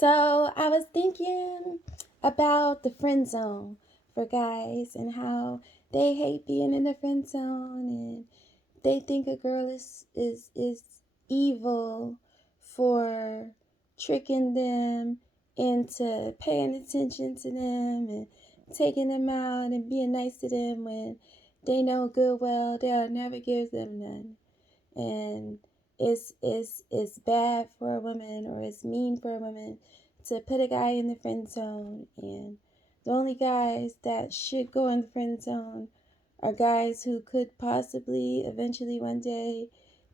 So I was thinking about the friend zone for guys and how they hate being in the friend zone and they think a girl is evil for tricking them into paying attention to them and taking them out and being nice to them when they know good well they'll never give them none. And it's bad for a woman or it's mean for a woman to put a guy in the friend zone. And the only guys that should go in the friend zone are guys who could possibly eventually one day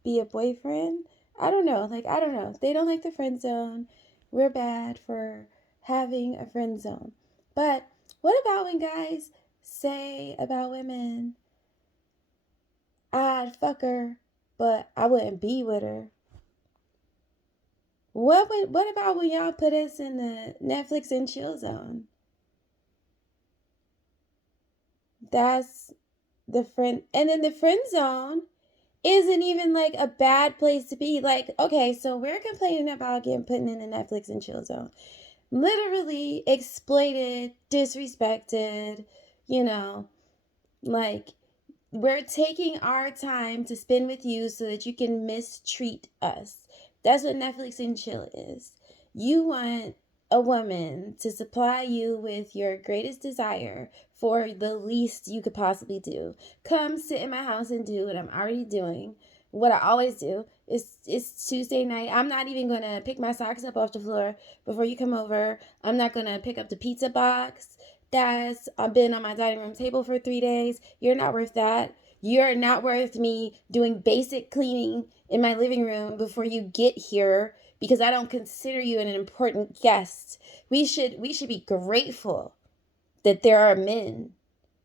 be a boyfriend. I don't know. They don't like the friend zone. We're bad for having a friend zone. But what about when guys say about women, I'd fuck her, but I wouldn't be with her? What about when y'all put us in the Netflix and chill zone? That's the friend, and then the friend zone isn't even like a bad place to be. Like, okay, so we're complaining about getting put in the Netflix and chill zone. Literally exploited, disrespected, you know, like we're taking our time to spend with you so that you can mistreat us. That's what Netflix and chill is. You want a woman to supply you with your greatest desire for the least you could possibly do. Come sit in my house and do what I'm already doing. What I always do is it's Tuesday night. I'm not even gonna pick my socks up off the floor before you come over. I'm not gonna pick up the pizza box that's been on my dining room table for 3 days. You're not worth that. You're not worth me doing basic cleaning in my living room before you get here because I don't consider you an important guest. We should be grateful that there are men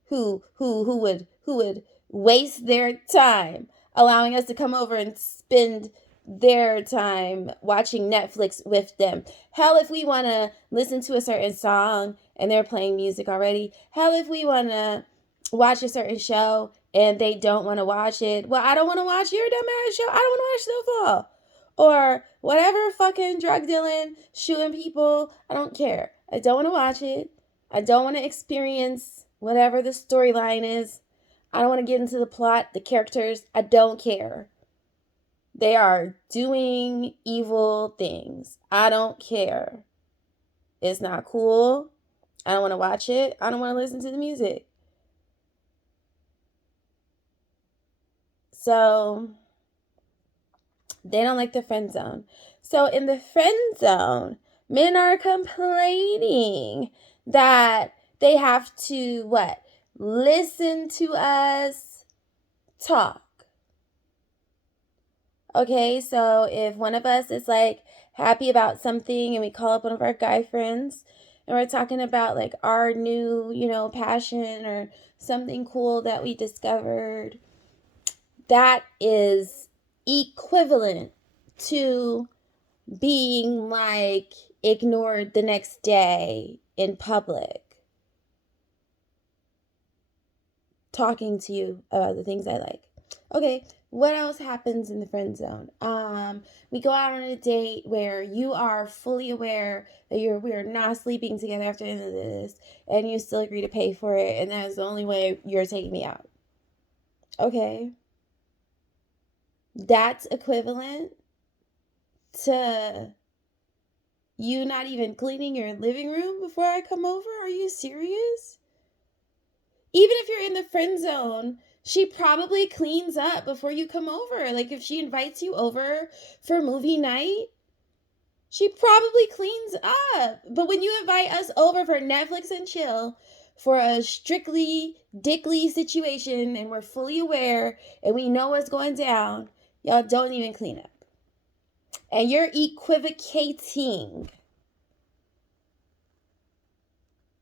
who would waste their time allowing us to come over and spend their time watching Netflix with them. Hell, if we want to listen to a certain song and they're playing music already. Hell, if we want to watch a certain show and they don't want to watch it. Well, I don't want to watch your dumbass show. I don't want to watch Snowfall. Or whatever fucking drug dealing, shooting people. I don't care. I don't want to watch it. I don't want to experience whatever the storyline is. I don't want to get into the plot, the characters. I don't care. They are doing evil things. I don't care. It's not cool. I don't want to watch it. I don't want to listen to the music. So they don't like the friend zone. So in the friend zone, men are complaining that they have to what? Listen to us talk. Okay, so if one of us is like happy about something and we call up one of our guy friends and we're talking about like our new, passion or something cool that we discovered, that is equivalent to being like ignored the next day in public, talking to you about the things I like. Okay, what else happens in the friend zone? We go out on a date where you are fully aware that we're not sleeping together after the end of this, and you still agree to pay for it, and that is the only way you're taking me out. Okay, that's equivalent to you not even cleaning your living room before I come over? Are you serious? Even if you're in the friend zone, she probably cleans up before you come over. Like if she invites you over for movie night, she probably cleans up. But when you invite us over for Netflix and chill for a strictly dickly situation and we're fully aware and we know what's going down, y'all don't even clean up. And you're equivocating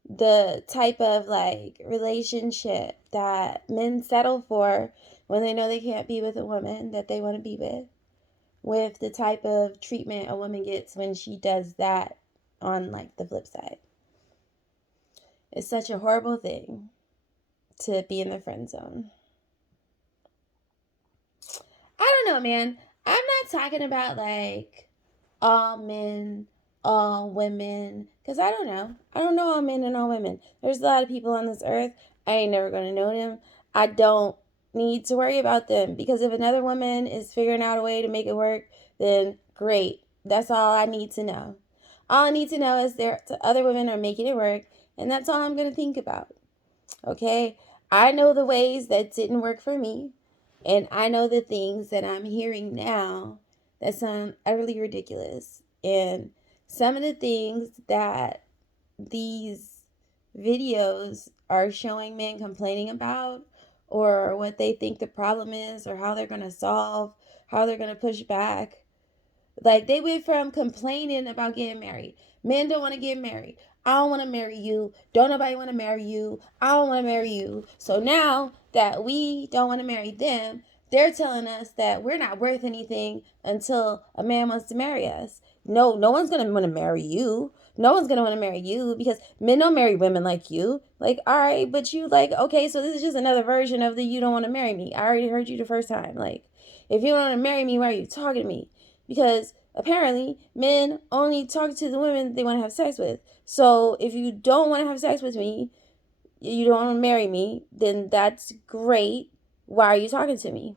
the type of like relationship that men settle for when they know they can't be with a woman that they want to be with the type of treatment a woman gets when she does that on like the flip side. It's such a horrible thing to be in the friend zone. I don't know, man. I'm not talking about like all men all women, because I don't know. I don't know all men and all women. There's a lot of people on this earth. I ain't never going to know them. I don't need to worry about them, because if another woman is figuring out a way to make it work, then great. That's all I need to know. All I need to know is there other women are making it work, and that's all I'm going to think about. Okay? I know the ways that didn't work for me, and I know the things that I'm hearing now that sound utterly ridiculous. And some of the things that these videos are showing men complaining about, or what they think the problem is, or how they're going to solve, how they're going to push back. Like, they went from complaining about getting married. Men don't want to get married. I don't want to marry you. Don't nobody want to marry you. I don't want to marry you. So now that we don't want to marry them, they're telling us that we're not worth anything until a man wants to marry us. No, no one's going to want to marry you. No one's going to want to marry you, because men don't marry women like you. Like, all right, but you, like, okay, so this is just another version of the you don't want to marry me. I already heard you the first time. Like, if you don't want to marry me, why are you talking to me? Because apparently men only talk to the women they want to have sex with. So if you don't want to have sex with me, you don't want to marry me, then that's great. Why are you talking to me?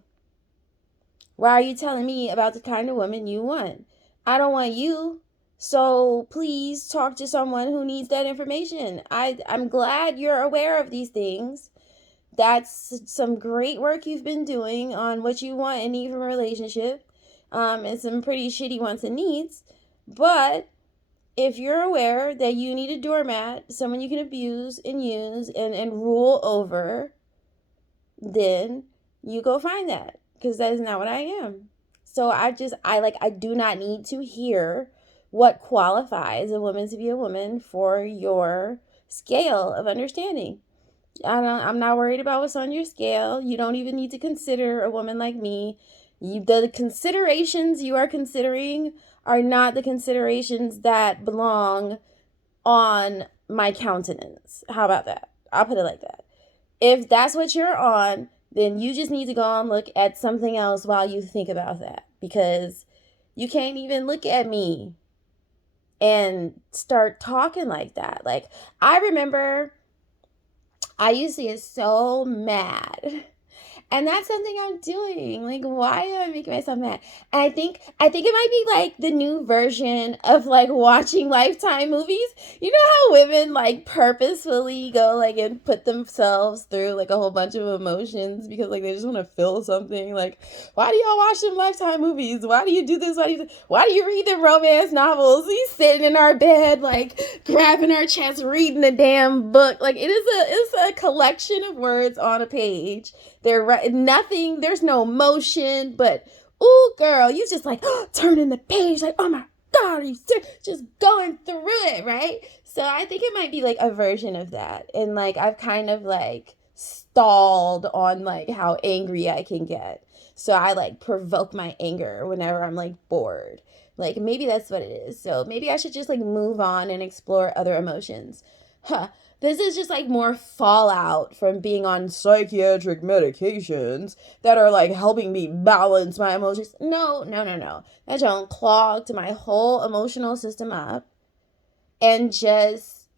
Why are you telling me about the kind of woman you want? I don't want you. So please talk to someone who needs that information. I'm glad you're aware of these things. That's some great work you've been doing on what you want and need from a relationship. And some pretty shitty wants and needs. But if you're aware that you need a doormat, someone you can abuse and use and rule over, then you go find that, because that is not what I am. So I do not need to hear what qualifies a woman to be a woman for your scale of understanding. I'm not worried about what's on your scale. You don't even need to consider a woman like me. The considerations you are considering are not the considerations that belong on my countenance. How about that? I'll put it like that. If that's what you're on, then you just need to go and look at something else while you think about that, because you can't even look at me and start talking like that. Like, I remember I used to get so mad. And that's something I'm doing. Like, why am I making myself mad? And I think it might be like the new version of like watching Lifetime movies. You know how women like purposefully go like and put themselves through like a whole bunch of emotions because like they just want to feel something. Like, why do y'all watch them Lifetime movies? Why do you do this? Why do you read the romance novels? We sitting in our bed like grabbing our chest, reading a damn book. Like, it's a collection of words on a page. They're right, nothing, there's no emotion, but ooh, girl, you just like turning the page, like, oh my God, are you just going through it, right? So I think it might be like a version of that. And like, I've kind of like stalled on like how angry I can get. So I like provoke my anger whenever I'm like bored. Like, maybe that's what it is. So maybe I should just like move on and explore other emotions. This is just like more fallout from being on psychiatric medications that are like helping me balance my emotions. No. That don't clogged my whole emotional system up and just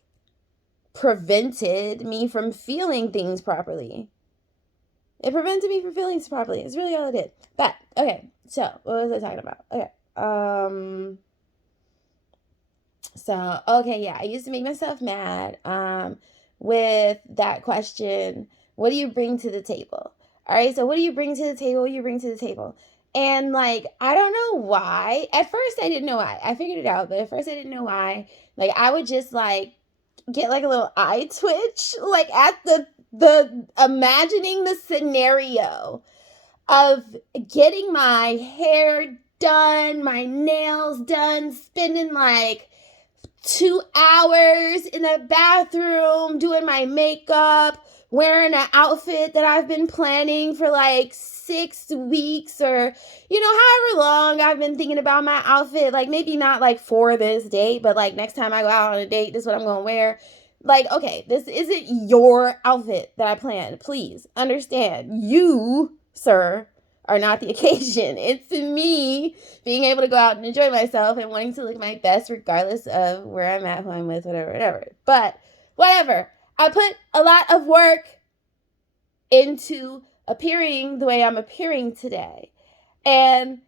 prevented me from feeling things properly. It prevented me from feeling things properly. It's really all it did. But okay, so what was I talking about? Okay. So, okay, yeah, I used to make myself mad with that question, what do you bring to the table? All right, so what do you bring to the table? What do you bring to the table? And like, I don't know why. At first, I didn't know why. I figured it out, but at first, I didn't know why. Like, I would just like get like a little eye twitch, like at the imagining the scenario of getting my hair done, my nails done, spending like 2 hours in the bathroom doing my makeup, wearing an outfit that I've been planning for like 6 weeks, or however long I've been thinking about my outfit. Like, maybe not like for this date, but like next time I go out on a date, this is what I'm gonna wear. Like, okay, this isn't your outfit that I planned. Please understand, you, sir, are not the occasion. It's me being able to go out and enjoy myself and wanting to look my best regardless of where I'm at, who I'm with, whatever. But whatever. I put a lot of work into appearing the way I'm appearing today. And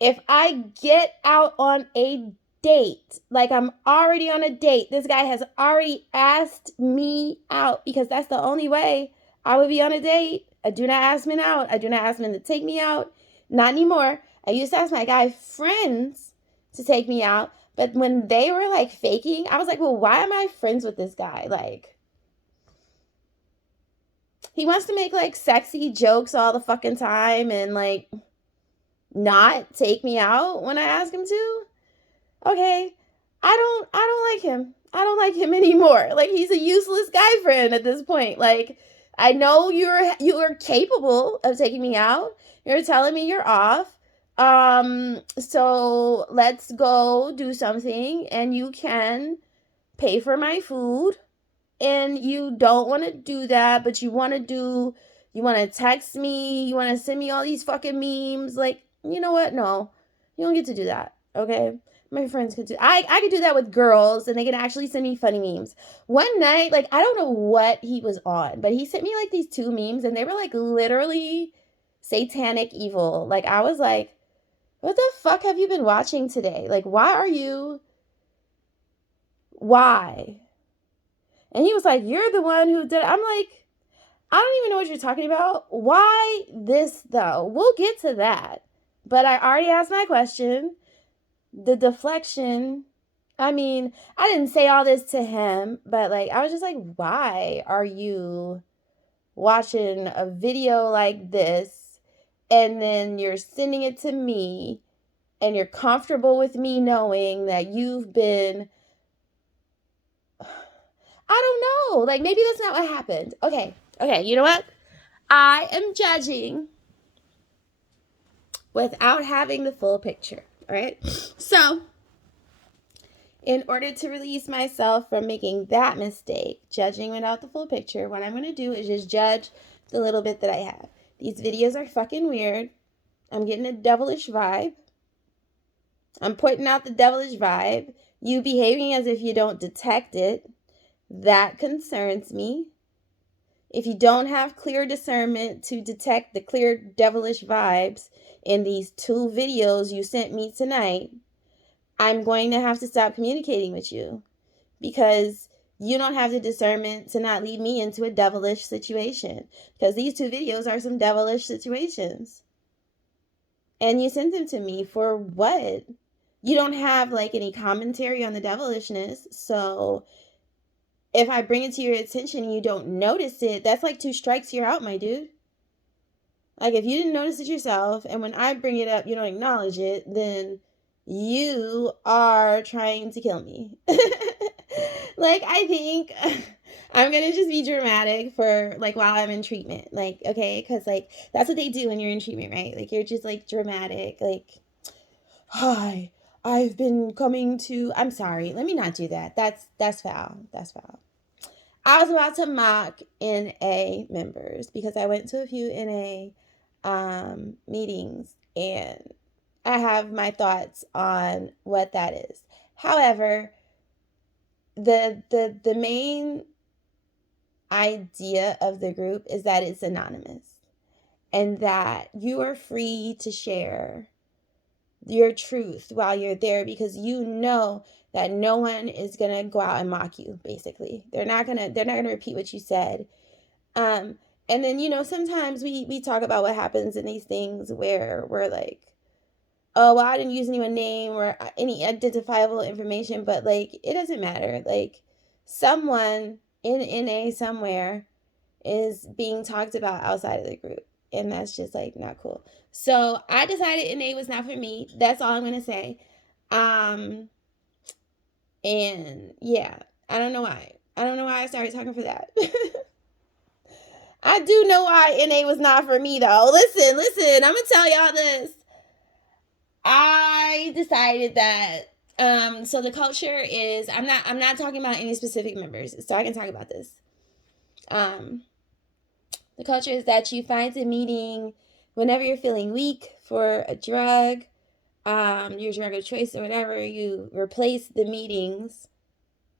if I get out on a date, like I'm already on a date, this guy has already asked me out, because that's the only way I would be on a date. I do not ask men out. I do not ask men to take me out. Not anymore. I used to ask my guy friends to take me out, but when they were like faking, I was like, well, why am I friends with this guy? Like, he wants to make like sexy jokes all the fucking time and like not take me out when I ask him to. Okay, I don't like him. I don't like him anymore. Like, he's a useless guy friend at this point. Like, I know you're capable of taking me out. You're telling me you're off. So let's go do something, and you can pay for my food. And you don't want to do that, but you want to text me, you want to send me all these fucking memes. Like, you know what? No, you don't get to do that. Okay. My friends can do. I could do that with girls, and they can actually send me funny memes. One night, like, I don't know what he was on, but he sent me like these two memes, and they were like literally satanic evil. Like, I was like, what the fuck have you been watching today? Like, why? And he was like, you're the one who did it. I'm like, I don't even know what you're talking about. Why this, though? We'll get to that. But I already asked my question. The deflection, I mean, I didn't say all this to him, but like, I was just like, why are you watching a video like this, and then you're sending it to me, and you're comfortable with me knowing that you've been, I don't know, like, maybe that's not what happened. Okay, you know what? I am judging without having the full picture, all right? So, in order to release myself from making that mistake, judging without the full picture, what I'm going to do is just judge the little bit that I have. These videos are fucking weird. I'm getting a devilish vibe. I'm putting out the devilish vibe. You behaving as if you don't detect it, that concerns me. If you don't have clear discernment to detect the clear devilish vibes in these two videos you sent me tonight, I'm going to have to stop communicating with you, because you don't have the discernment to not lead me into a devilish situation, because these two videos are some devilish situations. And you sent them to me for what? You don't have like any commentary on the devilishness. So if I bring it to your attention and you don't notice it, that's like 2 strikes, you're out, my dude. Like, if you didn't notice it yourself, and when I bring it up, you don't acknowledge it, then you are trying to kill me. Like, I think I'm going to just be dramatic for, like, while I'm in treatment. Like, okay? Because, like, that's what they do when you're in treatment, right? Like, you're just, like, dramatic. Like, hi, I've been coming to... I'm sorry. Let me not do that. That's foul. That's foul. I was about to mock NA members, because I went to a few NA meetings, and I have my thoughts on what that is. However, the main idea of the group is that it's anonymous, and that you are free to share your truth while you're there, because you know that no one is gonna go out and mock you. Basically, they're not gonna repeat what you said. And then, you know, sometimes we talk about what happens in these things where we're like, oh, well, I didn't use anyone's name or any identifiable information, but like, it doesn't matter. Like, someone in NA somewhere is being talked about outside of the group, and that's just like not cool. So I decided NA was not for me. That's all I'm gonna say. And yeah, I don't know why I started talking for that. I do know why NA was not for me, though. Listen, I'm gonna tell y'all this. I decided that so the culture is, I'm not talking about any specific members, so I can talk about this. The culture is that you find a meeting whenever you're feeling weak for a drug, your drug of choice or whatever, you replace the meetings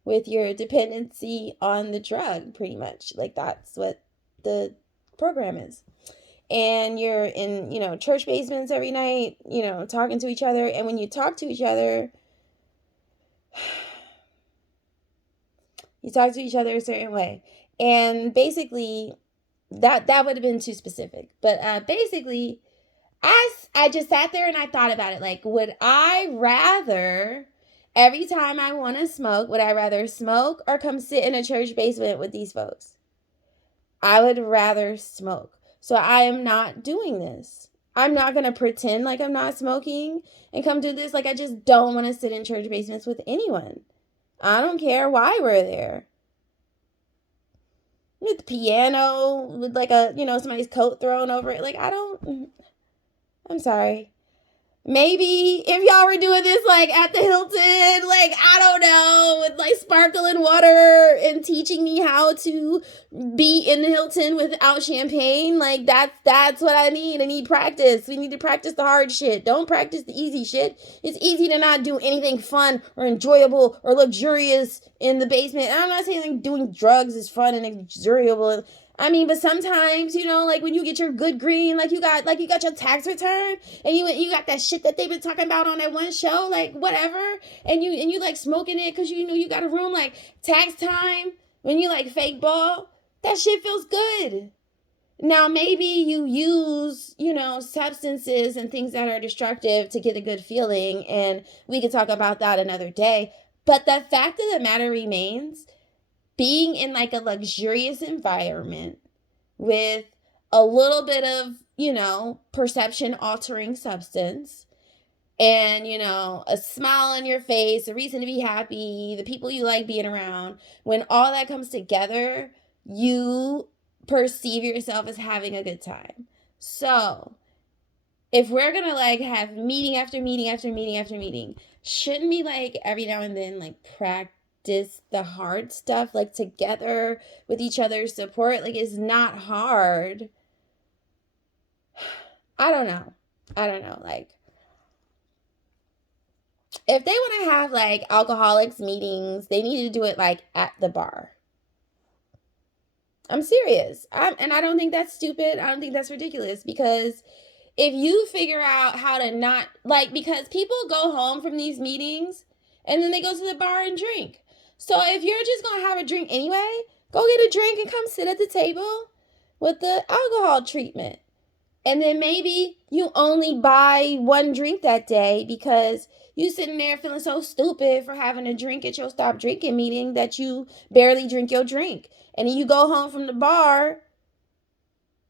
with your dependency on the drug, pretty much. Like, that's what the program is. And you're in, church basements every night, talking to each other. And when you talk to each other, you talk to each other a certain way. And basically, that would have been too specific. But basically, I just sat there and I thought about it. Like, would I rather, every time I want to smoke, would I rather smoke or come sit in a church basement with these folks? I would rather smoke. So I am not doing this. I'm not going to pretend like I'm not smoking and come do this. Like, I just don't want to sit in church basements with anyone. I don't care why we're there. With the piano, with like somebody's coat thrown over it. Like, I'm sorry. Maybe if y'all were doing this like at the Hilton, like, I don't know, with like sparkling water and teaching me how to be in the Hilton without champagne, like that's what I need. I need practice. We need to practice the hard shit. Don't practice the easy shit. It's easy to not do anything fun or enjoyable or luxurious in the basement. And I'm not saying like doing drugs is fun and luxuriable. I mean, but sometimes, like when you get your good green, like you got your tax return and you got that shit that they've been talking about on that one show, like whatever, and you like smoking it because you got a room, like tax time when you like fake ball, that shit feels good. Now maybe you use, substances and things that are destructive to get a good feeling, and we could talk about that another day. But the fact of the matter remains, being in like a luxurious environment with a little bit of, perception altering substance and, a smile on your face, a reason to be happy, the people you like being around, when all that comes together, you perceive yourself as having a good time. So, if we're gonna like have meeting after meeting after meeting after meeting, shouldn't we like every now and then like practice the hard stuff like together with each other's support? Like, it's not hard. I don't know. Like, if they want to have like alcoholics meetings, they need to do it like at the bar. I'm serious. And I don't think that's stupid. I don't think that's ridiculous, because if you figure out how to not, like, because people go home from these meetings and then they go to the bar and drink. So if you're just going to have a drink anyway, go get a drink and come sit at the table with the alcohol treatment. And then maybe you only buy one drink that day because you sitting there feeling so stupid for having a drink at your stop drinking meeting that you barely drink your drink. And then you go home from the bar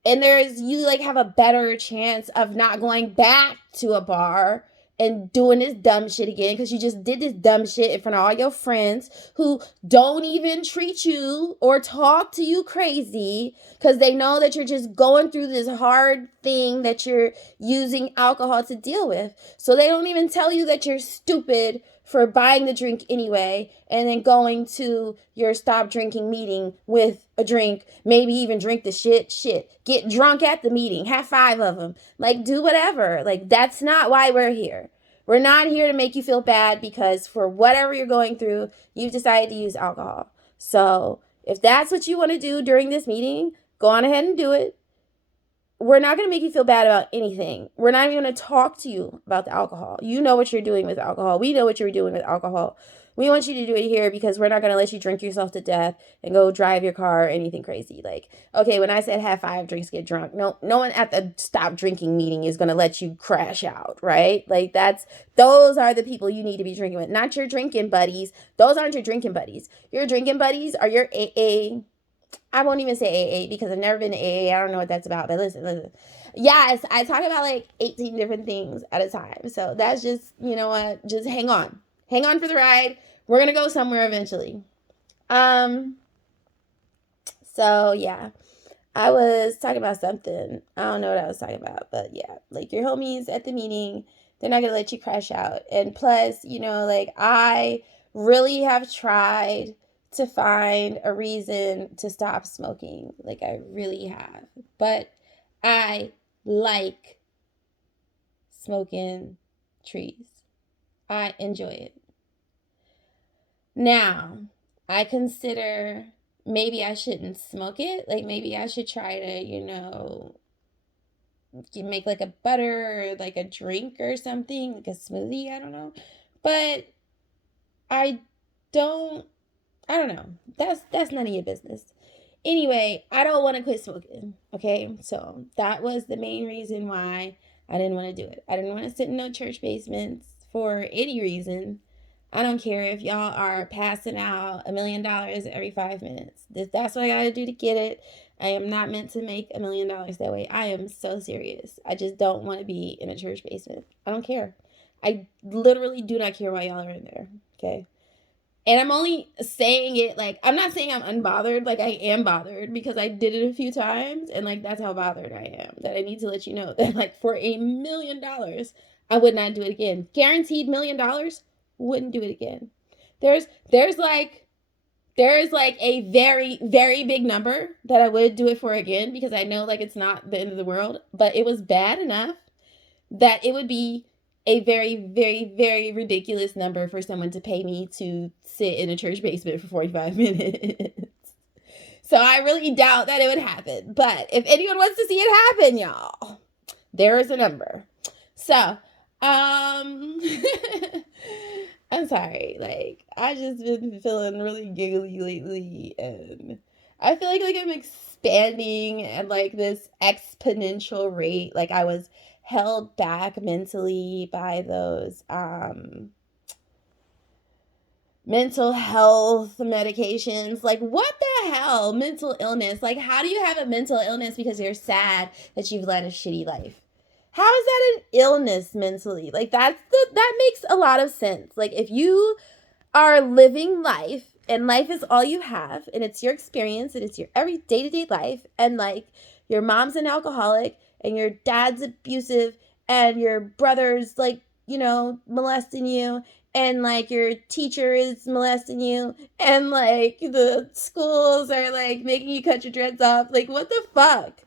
and you like have a better chance of not going back to a bar and doing this dumb shit again, because you just did this dumb shit in front of all your friends who don't even treat you or talk to you crazy because they know that you're just going through this hard thing that you're using alcohol to deal with. So they don't even tell you that you're stupid for buying the drink anyway and then going to your stop drinking meeting with a drink, maybe even drink the shit, get drunk at the meeting, have 5 of them, like, do whatever. Like, that's not why we're here. We're not here to make you feel bad because for whatever you're going through, you've decided to use alcohol. So if that's what you want to do during this meeting, go on ahead and do it. We're not going to make you feel bad about anything. We're not even going to talk to you about the alcohol. You know what you're doing with alcohol. We know what you're doing with alcohol. We want you to do it here because we're not going to let you drink yourself to death and go drive your car or anything crazy. Like, okay, when I said have 5 drinks, get drunk, no one at the stop drinking meeting is going to let you crash out, right? Like, those are the people you need to be drinking with, not your drinking buddies. Those aren't your drinking buddies. Your drinking buddies are your AA. I won't even say AA because I've never been to AA. I don't know what that's about. But listen. Yes, I talk about like 18 different things at a time. So that's just, you know what? Just hang on. Hang on for the ride. We're going to go somewhere eventually. So yeah. I was talking about something. I don't know what I was talking about. But yeah. Like, your homies at the meeting, they're not going to let you crash out. And plus, like, I really have tried to find a reason to stop smoking. Like, I really have. But I like smoking trees. I enjoy it. Now, I consider maybe I shouldn't smoke it. Like maybe I should try to, make like a butter or like a drink or something, like a smoothie, I don't know. But I don't I don't know. That's none of your business. Anyway, I don't want to quit smoking. Okay? So, that was the main reason why I didn't want to do it. I didn't want to sit in no church basements for any reason. I don't care if y'all are passing out $1,000,000 every 5 minutes. That's what I got to do to get it. I am not meant to make $1,000,000 that way. I am so serious. I just don't want to be in a church basement. I don't care. I literally do not care why y'all are in there. Okay? And I'm only saying it like, I'm not saying I'm unbothered. Like, I am bothered because I did it a few times. And, like, that's how bothered I am. That I need to let you know that, like, for $1,000,000, I would not do it again. Guaranteed $1,000,000, wouldn't do it again. There's like a very, very big number that I would do it for again because I know, like, it's not the end of the world. But it was bad enough that it would be a very, very, very ridiculous number for someone to pay me to sit in a church basement for 45 minutes. So I really doubt that it would happen. But if anyone wants to see it happen, y'all, there is a number. So, I'm sorry. Like, I just been feeling really giggly lately, and I feel like I'm expanding at like this exponential rate. Like I was held back mentally by those mental health medications. Like, what the hell? Mental illness. Like, how do you have a mental illness because you're sad that you've led a shitty life? How is that an illness mentally? Like, that makes a lot of sense. Like, if you are living life and life is all you have and it's your experience and it's your every day-to-day life, and like your mom's an alcoholic and your dad's abusive and your brother's like, molesting you, and like your teacher is molesting you, and like the schools are like making you cut your dreads off, like what the fuck?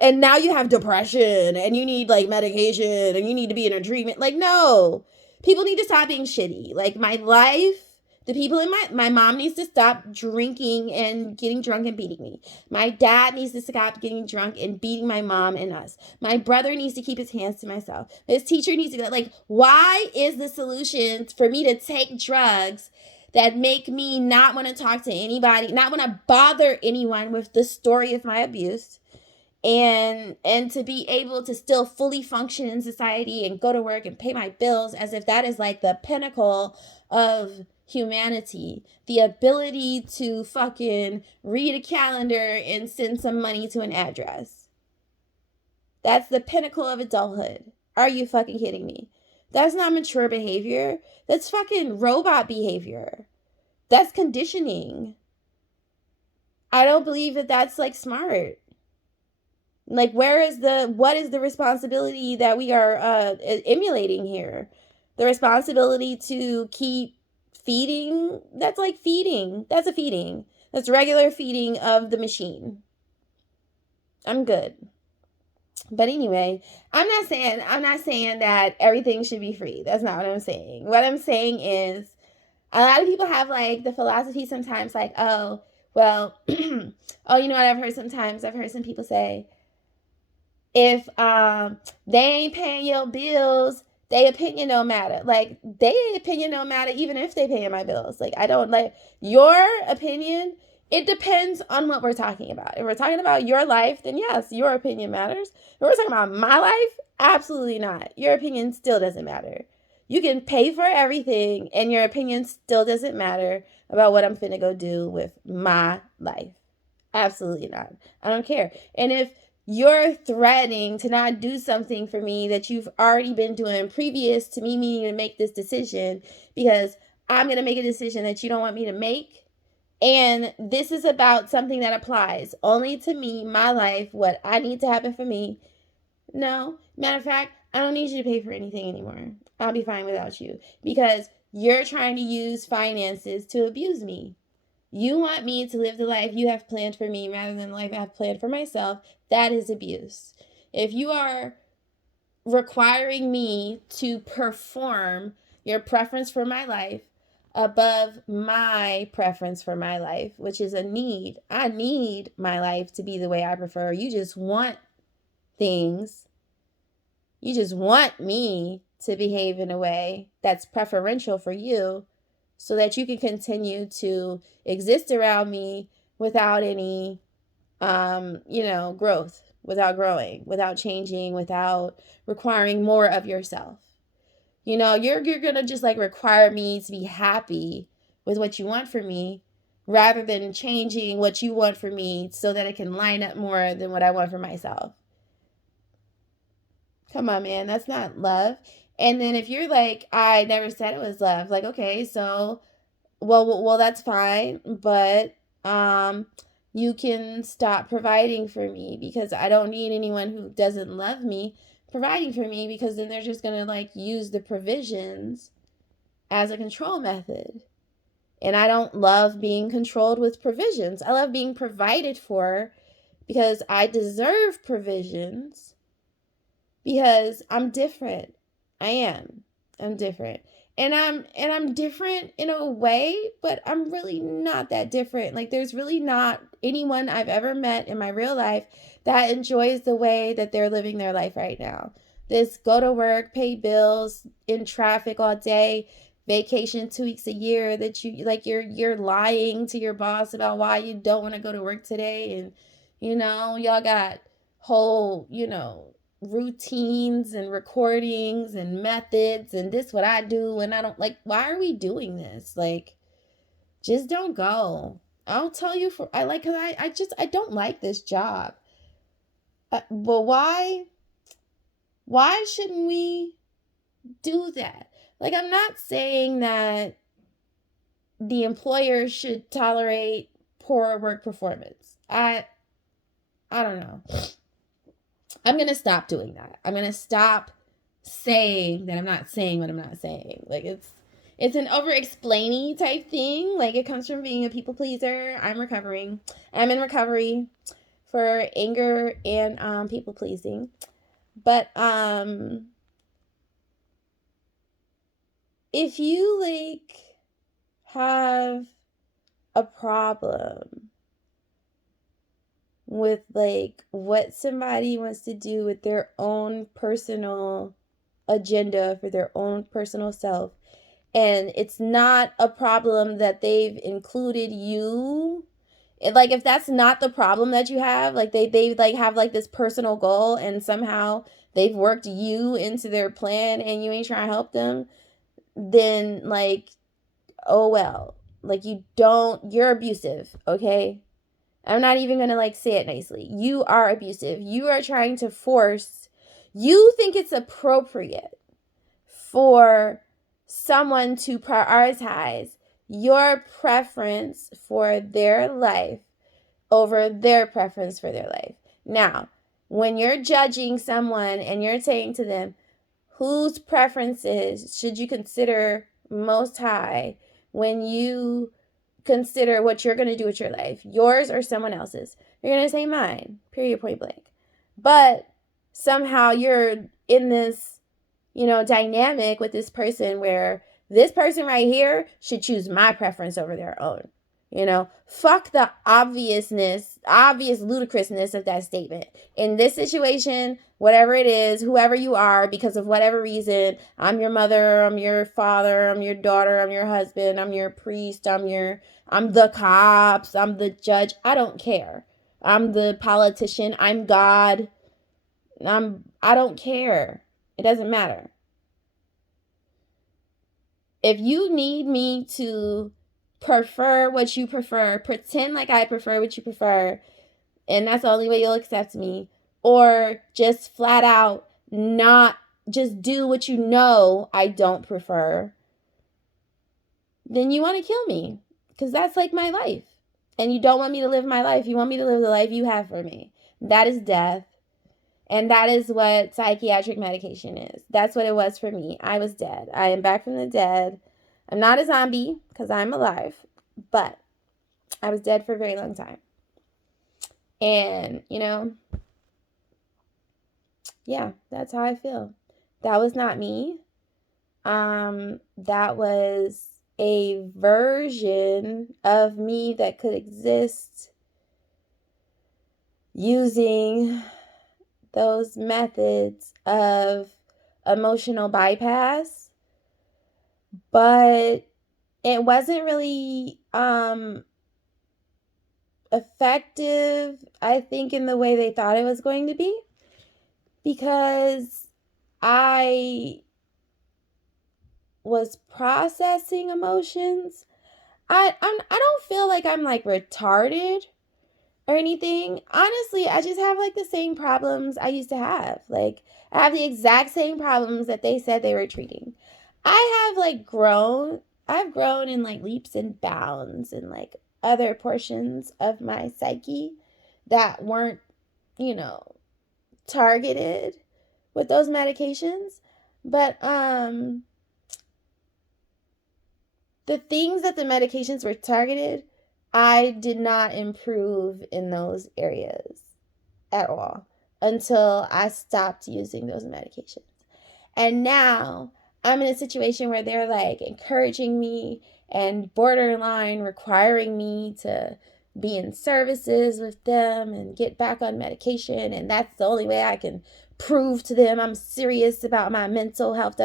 And now you have depression and you need like medication and you need to be in a treatment. Like, no, people need to stop being shitty. Like, my life, the people in my mom needs to stop drinking and getting drunk and beating me. My dad needs to stop getting drunk and beating my mom and us. My brother needs to keep his hands to myself. His teacher needs to, like, why is the solution for me to take drugs that make me not want to talk to anybody, not want to bother anyone with the story of my abuse, and to be able to still fully function in society and go to work and pay my bills, as if that is like the pinnacle of humanity, the ability to fucking read a calendar and send some money to an address. That's the pinnacle of adulthood. Are you fucking kidding me? That's not mature behavior. That's fucking robot behavior. That's conditioning. I don't believe that that's like smart. Like, what is the responsibility that we are emulating here? The responsibility to keep feeding? That's like feeding. That's a feeding. That's regular feeding of the machine. I'm good. But anyway, I'm not saying that everything should be free. That's not what I'm saying. What I'm saying is, a lot of people have like the philosophy sometimes, like, oh, well, oh, you know what I've heard sometimes? I've heard some people say, if they ain't paying your bills, their opinion don't matter. Like, their opinion don't matter even if they paying my bills. Like, I don't like your opinion. It depends on what we're talking about. If we're talking about your life, then yes, your opinion matters. If we're talking about my life, absolutely not. Your opinion still doesn't matter. You can pay for everything and your opinion still doesn't matter about what I'm finna go do with my life. Absolutely not. I don't care. And if you're threatening to not do something for me that you've already been doing previous to me needing to make this decision, because I'm going to make a decision that you don't want me to make, and this is about something that applies only to me, my life, what I need to happen for me. No. Matter of fact, I don't need you to pay for anything anymore. I'll be fine without you, because you're trying to use finances to abuse me. You want me to live the life you have planned for me rather than the life I have planned for myself. That is abuse. If you are requiring me to perform your preference for my life above my preference for my life, which is a need. I need my life to be the way I prefer. You just want things. You just want me to behave in a way that's preferential for you so that you can continue to exist around me without any growth, without growing, without changing, without requiring more of yourself. You're gonna just like require me to be happy with what you want from me rather than changing what you want from me so that it can line up more than what I want for myself. Come on, man, that's not love. And then if you're like, I never said it was love, like, okay, so well, that's fine, but you can stop providing for me because I don't need anyone who doesn't love me providing for me, because then they're just going to like use the provisions as a control method. And I don't love being controlled with provisions. I love being provided for because I deserve provisions, because I'm different. I'm different. And I'm different in a way, but I'm really not that different. Like, there's really not anyone I've ever met in my real life that enjoys the way that they're living their life right now. This go to work, pay bills, in traffic all day, vacation 2 weeks a year, that you're lying to your boss about why you don't want to go to work today. And y'all got whole routines and recordings and methods, and this what I do, and I don't like, why are we doing this? Like, just don't go. I'll tell you, for I like, because I don't like this job. But why shouldn't we do that? Like, I'm not saying that the employer should tolerate poor work performance. I don't know. I'm going to stop doing that. I'm going to stop saying that I'm not saying what I'm not saying. Like, it's an over-explaining type thing. Like, it comes from being a people pleaser. I'm in recovery for anger and people pleasing. But if you like have a problem with like what somebody wants to do with their own personal agenda for their own personal self, and it's not a problem that they've included you, like, if that's not the problem that you have, like they like have like this personal goal and somehow they've worked you into their plan and you ain't trying to help them, then like, oh well, like, you're abusive, okay? I'm not even gonna like say it nicely. You are abusive. You are trying to force, you think it's appropriate for someone to prioritize your preference for their life over their preference for their life. Now, when you're judging someone and you're saying to them, whose preferences should you consider most high when you consider what you're going to do with your life, yours or someone else's? You're going to say mine, period, point blank. But somehow you're in this, dynamic with this person where this person right here should choose my preference over their own. Fuck the obvious ludicrousness of that statement. In this situation, whatever it is, whoever you are, because of whatever reason, I'm your mother, I'm your father, I'm your daughter, I'm your husband, I'm your priest, I'm the cops, I'm the judge, I don't care. I'm the politician, I'm God. I don't care. It doesn't matter. If you need me to prefer what you prefer, pretend like I prefer what you prefer, and that's the only way you'll accept me, or just flat out not just do what you know I don't prefer, then you want to kill me, because that's like my life. And you don't want me to live my life. You want me to live the life you have for me. That is death. And that is what psychiatric medication is. That's what it was for me. I was dead. I am back from the dead. I'm not a zombie because I'm alive, but I was dead for a very long time. And, Yeah, that's how I feel. That was not me. That was a version of me that could exist using those methods of emotional bypass, but it wasn't really effective, I think, in the way they thought it was going to be, because I was processing emotions. I don't feel like I'm like retarded or anything. Honestly, I just have like the same problems I used to have. Like, I have the exact same problems that they said they were treating. I have like grown. I've grown in like leaps and bounds in like other portions of my psyche that weren't, you know, targeted with those medications. But the things that the medications were targeted, I did not improve in those areas at all until I stopped using those medications. And now I'm in a situation where they're like encouraging me and borderline requiring me to be in services with them and get back on medication. And that's the only way I can prove to them I'm serious about my mental health.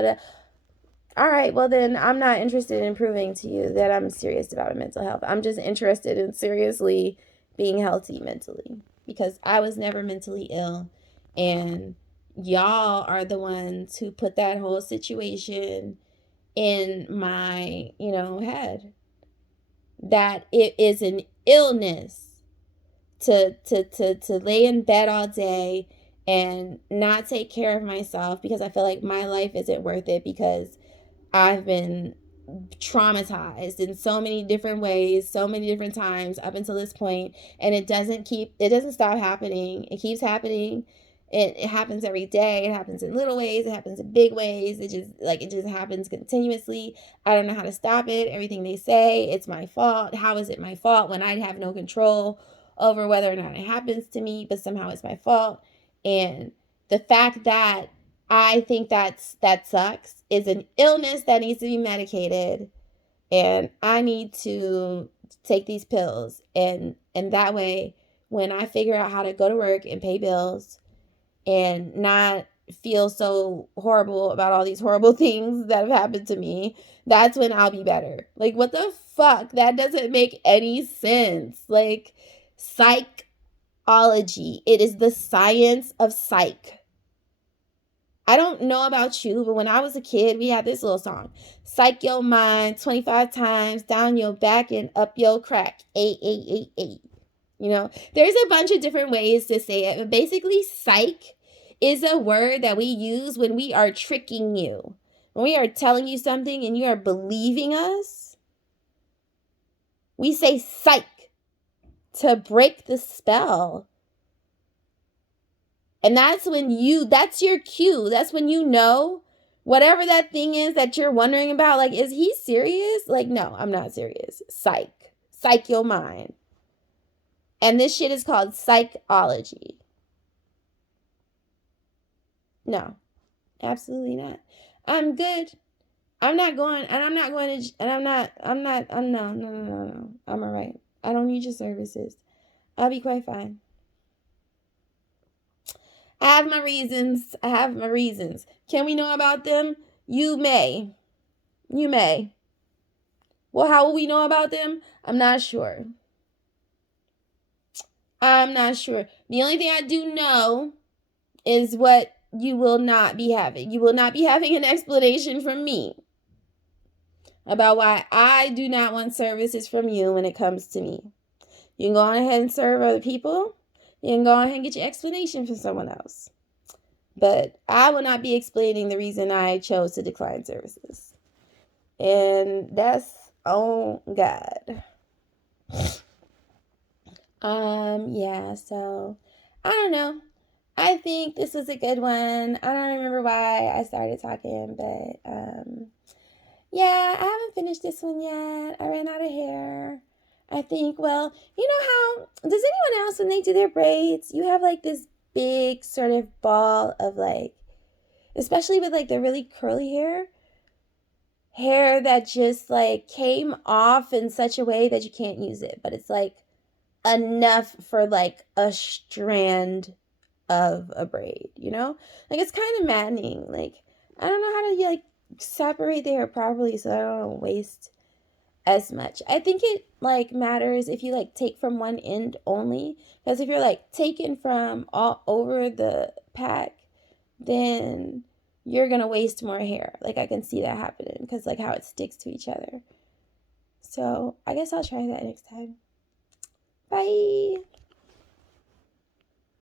All right, well, then I'm not interested in proving to you that I'm serious about my mental health. I'm just interested in seriously being healthy mentally, because I was never mentally ill. And y'all are the ones who put that whole situation in my, head, that it is an illness to lay in bed all day and not take care of myself, because I feel like my life isn't worth it, because I've been traumatized in so many different ways, so many different times up until this point, and it doesn't stop happening. It keeps happening. It happens every day. It happens in little ways. It happens in big ways. It just happens continuously. I don't know how to stop it. Everything they say, it's my fault. How is it my fault when I have no control over whether or not it happens to me, but somehow it's my fault? And the fact that I think that sucks, is an illness that needs to be medicated, and I need to take these pills, and that way, when I figure out how to go to work and pay bills and not feel so horrible about all these horrible things that have happened to me, that's when I'll be better. Like, what the fuck? That doesn't make any sense. Like, psychology, it is the science of psych. I don't know about you, but when I was a kid, we had this little song: psych your mind 25 times, down your back and up your crack. 8, 8, 8, 8. There's a bunch of different ways to say it, but basically, psych is a word that we use when we are tricking you. When we are telling you something and you are believing us, we say psych to break the spell. And that's your cue. That's when you know whatever that thing is that you're wondering about. Like, is he serious? Like, no, I'm not serious. Psych. Psych your mind. And this shit is called psychology. No, absolutely not. I'm good. I'm not going, and I'm not going to, and I'm no, no, no, no, no. I'm all right. I don't need your services. I'll be quite fine. I have my reasons. I have my reasons. Can we know about them? You may. You may. Well, how will we know about them? I'm not sure. I'm not sure. The only thing I do know is what you will not be having. You will not be having an explanation from me about why I do not want services from you when it comes to me. You can go on ahead and serve other people. You can go on ahead and get your explanation from someone else. But I will not be explaining the reason I chose to decline services. And that's on God. Yeah, so I don't know. I think this was a good one. I don't remember why I started talking, but yeah, I haven't finished this one yet. I ran out of hair. I think, well, you know how, does anyone else, when they do their braids, you have like this big sort of ball of like, especially with like the really curly hair that just like came off in such a way that you can't use it, but it's like enough for like a strand of a braid, you know? Like it's kind of maddening. Like I don't know how to like separate the hair properly so I don't waste as much. I think it like matters if you like take from one end only, because if you're like taking from all over the pack, then you're gonna waste more hair. Like I can see that happening because like how it sticks to each other. So I guess I'll try that next time. Bye.